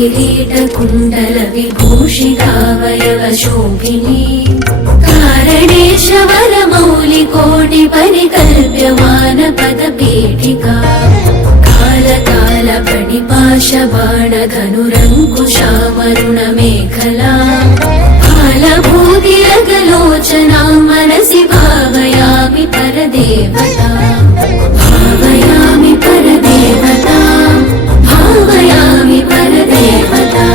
किरीटकुण्डलविभूषितावयवशोभिनी कारणेशवरमौलिकोटिपरिकल्प्यमानपदपीठिका कालकालपणिपाशबाणधनुरङ्कुशामरुणमेखला कालभूतिरगलोचनां मनसि भावयामि परदेवता भावयामि परदेवता भावयामि परदेवता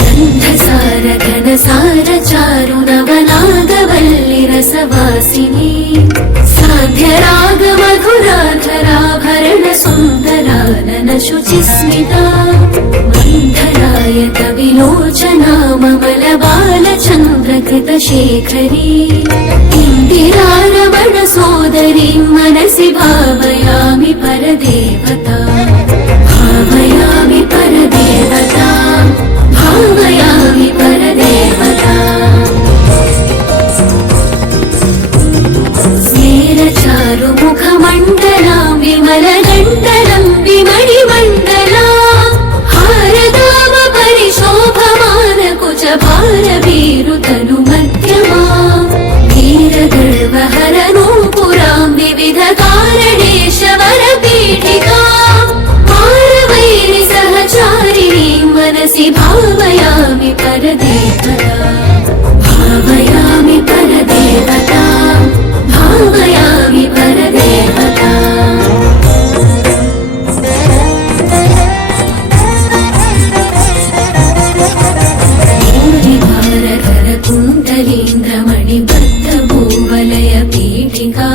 गन्धसार घनसार चारु नवनागवल्लिरसवासिनी साध्यराग मधुराधराभरण सुन्दरानन शुचिस्मिता मन्थरायत विलोचना ममलबालचन्द्रकृतशेखरी इन्दिरारमण सोदरीं मनसि भावयामि परदेवता भावयामि परदेवता भावयामि परदेवता स्मेरचारुमुखमण्डलां विमलगण्डलं विमणिमण्डला हारदाम परिशोभमानकुचभारवीरुतनुमध्यमा वीरगर्वहरनूपुरां विविधकारणेशवरपीठिका पारवैरिसहचारिणीं मनसि भावयामि परदेवता भावयामि परदेवता भावयामि परदेवता कुण्डलीन्द्रमणिबद्धभूवलयपीठिका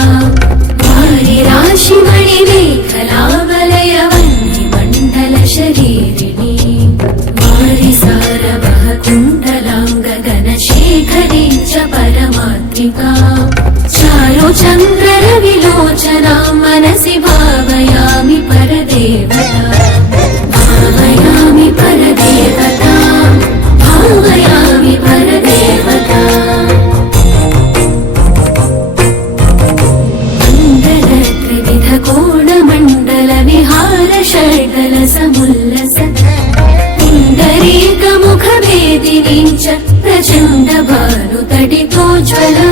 वारिराशिमणिमेखलावलयवह्निमण्डलशरीरिणी वारिसारवः कुण्डलाङ्गगनशेखरी च परमात्मिका चारुचन्द्ररविलोचनां मनसि भावयामि परदेवता भावयामि परदेवता भावयामि परदेवता मण्डलत्रिविधकोणमण्डलविहारषड्गलसमुल्लस पुण्डरीकमुखभेदिनीं च प्रचण्डभानुतटितोज्ज्वला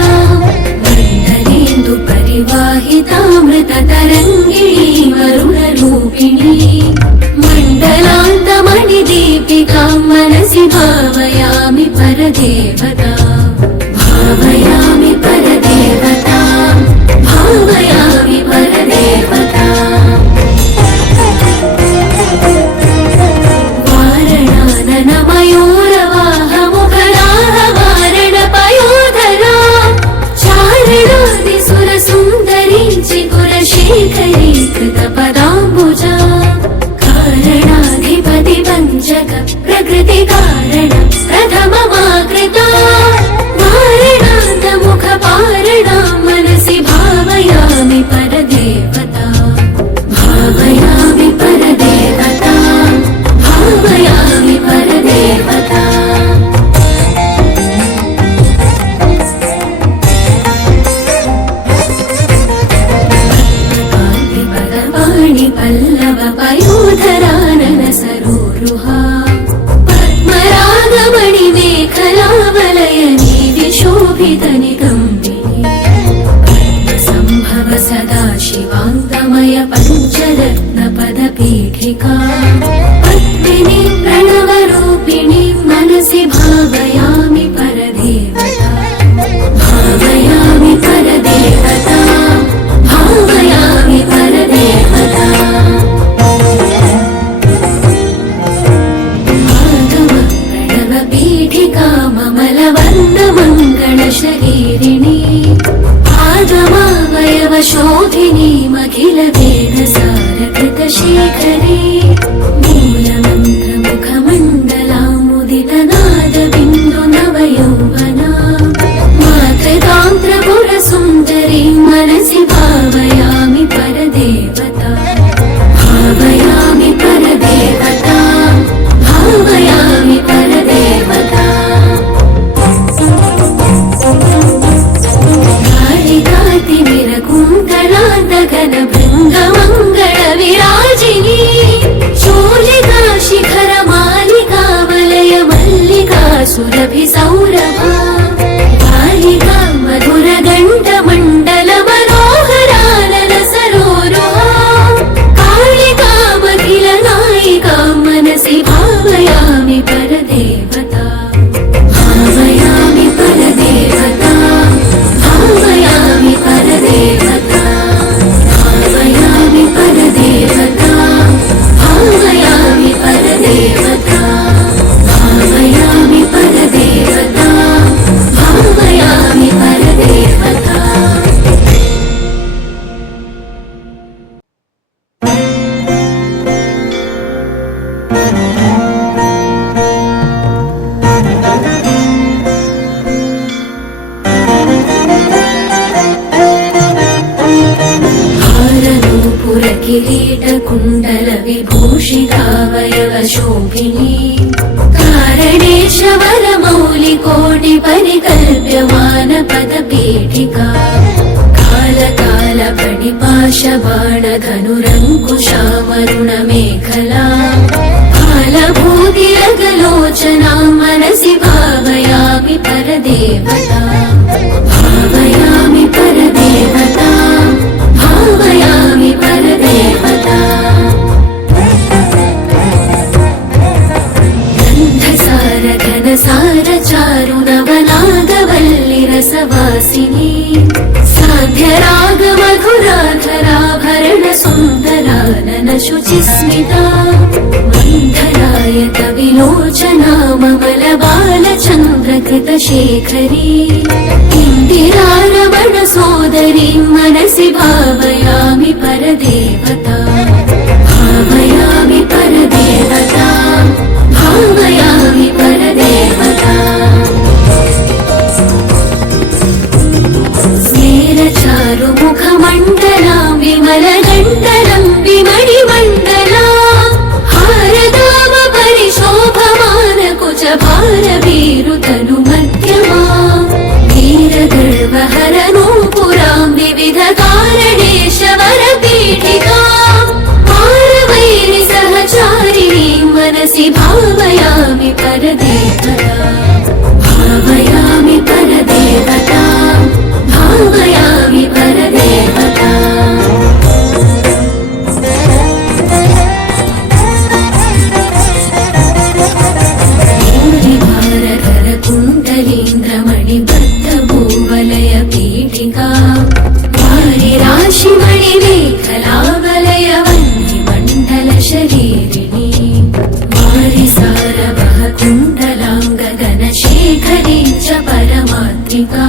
मण्डलेन्दुपरिवाहितामृततरङ्गिणी वरुणरूपिणी मण्डलान्तमणिदीपिकां मनसि भावयामि परदेवता भावयामि परदेवता भावयामि परदेवता वारणाननमयूरवाहमुखराः वारणपयोधरा चारणादिसुरसुन्दरी चिकुरशेखरी कृतपदाम्बुजा कारणाधिपति पञ्चक प्रकृतिकारण प्रथममाकृता वारणान्तमुखपारणां मनसि भावयामि परदेवता भावयामि परदेवता भावयामि परदेवता पल्लवपयोधरानन सरोरुहा पद्मरागमणिमेखलावलयनी विशोभितनिकम्बिनी पद्मसम्भव सदाशिवाङ्गमय पञ्चरत्नपदपीठिका पद्मिनी प्रणवरूपिणी मनसि भावयामि परदेवता भावयामि परदेवता भावयामि परदेवता प्रणवपीठिका ममलवर्णमङ्गलशरीरिणी आगमावयवशोभिनीमखिलवेदसारकृतशेखरी किरीटकुण्डलविभूषितावयवशोभिनी कारणेशवरमौलिकोटिपरिकल्प्यमानपदपीठिका कालकालफणिपाशबाणधनुरङ्कुशामरुणमेखला कालभूतिरगलोचनां मनसि भावयामि परदेवता भावयामि परदेवता भावयामि परदेवता गन्धसार घनसार चारुनवनागवल्लिरसवासिनी साध्यराग मधुराधराभरण सुन्दरानन शुचिस्मिता मन्थरायत विलोचना ममलबालचन्द्रकृतशेखरी इन्दिरारमण सोदरीं मनसि भावयामि परदेवता भावयामि परदेवता भावयामि परदेवता स्मेरचारुमुखमण्डलां विमलदण्डलं विमणिमण्डला हारदामपरिशोभमानकुचभारवीरुतनुमध्यमा वीरगर्वहरनूपुरां विविधकारणेशवरपीठिका पारवैरिसहचारिणीं मनसि भावयामि परदेवता भावयामि परदेवता भावयामि परदेवता कुण्डलीन्द्रमणिबद्धभूवलयपीठिका वारिराशिमणिमेखलावलयवह्निमण्डलशरीरिणी वारिसारवः कुण्डलाङ्गगनशेखरी च परमात्रिका।